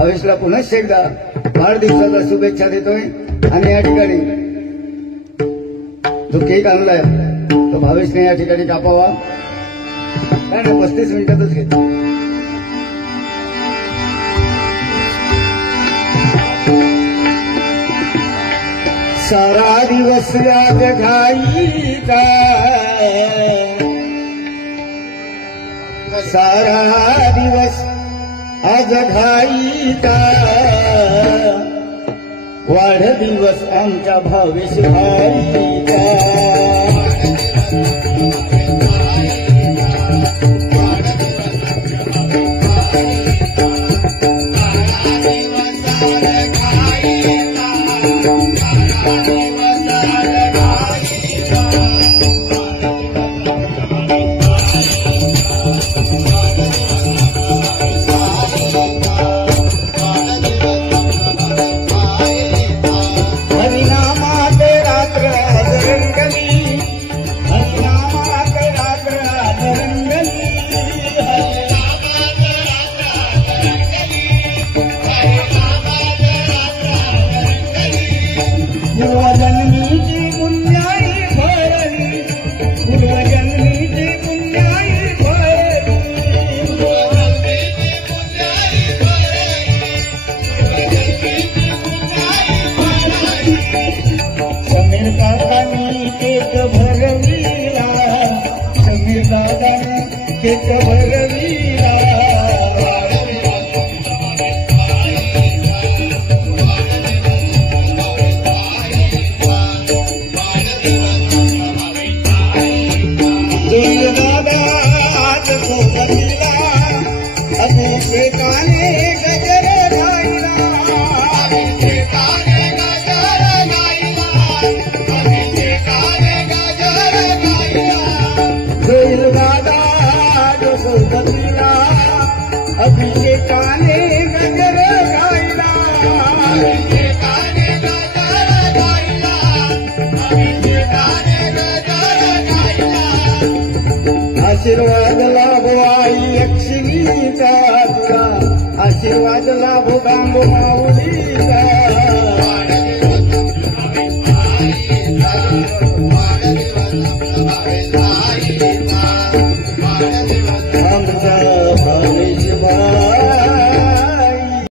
भावेशला पुन्हा एकदा वाढदिवसाच्या शुभेच्छा देतोय। आणि या ठिकाणी जो केक आणलाय तो भावेशने या ठिकाणी कापावा। काय नाही 35 मिनिटातच घेतो। सारा दिवस आज घाईचा, सारा दिवस आज घाईचा, वाढदिवस आमच्या भावेश भाईचा। आशीर्वाद लाभो आई लक्ष्मीचा तुला, आशीर्वाद लाभो गांगो